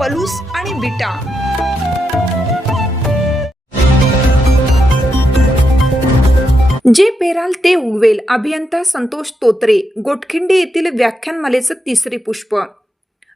पलूस आणि बिटा. जे पेराल ते उगवेल अभियंता संतोष तोत्रे. गोटखिंडी येथील व्याख्यानमालेचं तिसरे पुष्प.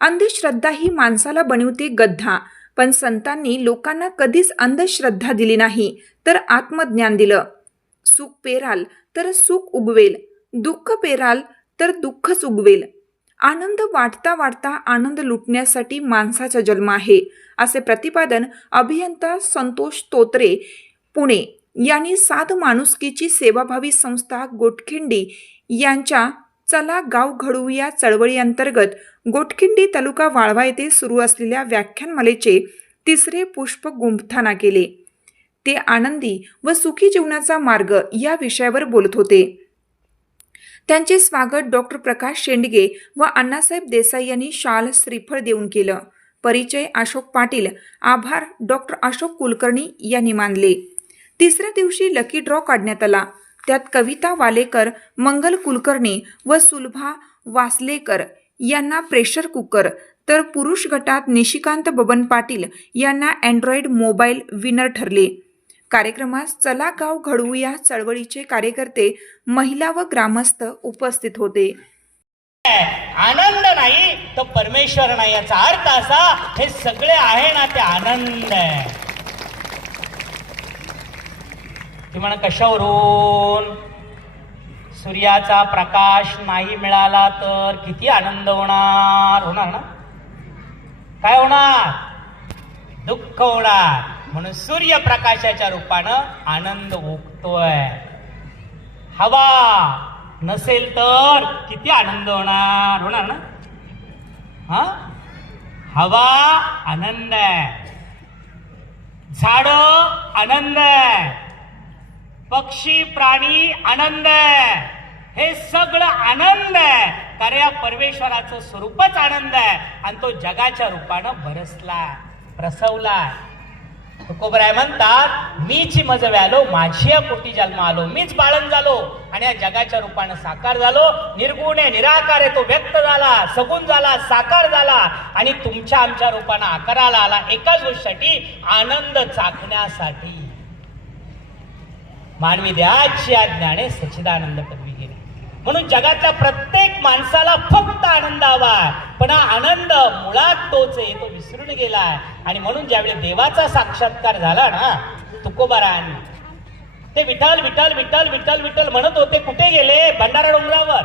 अंधश्रद्धा ही माणसाला बनवते गद्धा पण संतांनी लोकांना कधीच अंधश्रद्धा दिली नाही तर आत्मज्ञान दिलं. सुख पेराल तर सुख उगवेल. दुःख पेराल तर दुःखच उगवेल. आनंद वाटता वाटता आनंद लुटण्यासाठी माणसाचा जन्म आहे असे प्रतिपादन अभियंता संतोष तोत्रे पुणे यांनी साध माणुसकीची सेवाभावी संस्था गोटखिंडी यांच्या चला गाव घडवूया चळवळी अंतर्गत गोटखिंडी तालुका वाळवा येथे सुरू असलेल्या व्याख्यानमालेचे तिसरे पुष्प गुंफताना केले ते आनंदी व सुखी जीवनाचा मार्ग या विषयावर बोलत होते. त्यांचे स्वागत डॉक्टर प्रकाश शेंडगे व अण्णासाहेब देसाई यांनी शाल श्रीफळ देऊन केलं. परिचय अशोक पाटील. आभार डॉक्टर अशोक कुलकर्णी यांनी मानले. तिसऱ्या दिवशी लकी ड्रॉ काढण्यात आला. त्यात कविता वालेकर मंगल कुलकर्णी व सुलभा वासलेकर यांना प्रेशर कुकर तर पुरुष गटात निशिकांत बबन पाटील यांना अँड्रॉइड मोबाईल विनर ठरले. कार्यक्रमास चला गाव घडवूया चळवळीचे कार्यकर्ते महिला व ग्रामस्थ उपस्थित होते. आनंद नाही तर परमेश्वर नाही याचा अर्थ असा हे सगळे आहे ना ते आनंद. आहे म्हणा कशावरून? सूर्याचा प्रकाश नाही मिळाला तर किती आनंद होणार? होणार ना? काय होणार? दुःख होणार. म्हणून सूर्यप्रकाशाच्या रूपानं आनंद उगतोय. हवा नसेल तर किती आनंद होणार? होणार ना? हा? हवा आनंद आहे. झाड आनंद आहे. पक्षी प्राणी आनंद आहे. हे सगळं आनंद आहे. कारण या परमेश्वराचं स्वरूपच आनंद आहे. आणि तो जगाच्या रूपानं बरसलाय प्रसवलाय. तुकोबराय म्हणतात मीच मज व्यालो माझी कोटी जन्म आलो मीच बाळण झालो आणि या जगाच्या रूपानं साकार झालो निर्गुण आहे निराकार आहे तो व्यक्त झाला सगुण झाला साकार झाला आणि तुमच्या आमच्या रूपानं आकाराला आला एकाच गोष्टीसाठी आनंद चाखण्यासाठी. मानवी द्याची या ज्ञाने सच्चिदानंद पदवी. म्हणून जगातल्या प्रत्येक माणसाला फक्त आनंद हवा पण हा आनंद मुळात तोच आहे तो विसरून गेलाय आणि म्हणून ज्यावेळी देवाचा साक्षात्कार झाला ना तुकोबारान ते विठ्ठल विठ्ठल विठ्ठल विठ्ठल विठ्ठल म्हणत होते कुठे गेले? भंडारा डोंगरावर.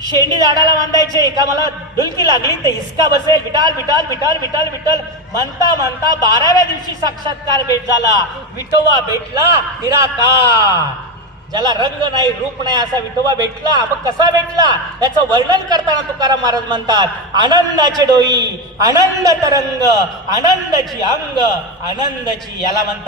शेंडी झाडाला बांधायचे एका मला डुलकी लागली ते हिसका बसेल. विठाल विठाल विठाल विठाल विठ्ठल. म्हणता म्हणता बाराव्या दिवशी साक्षात्कार भेट झाला. विठोबा भेटला निराकार ज्याला रंग नाही रूप नाही असा विठोबा भेटला मग कसा भेटला? याचं वर्णन करताना तुकाराम महाराज म्हणतात आनंदाचे डोई आनंद तरंग आनंदाची अंग आनंदाची याला म्हणतात.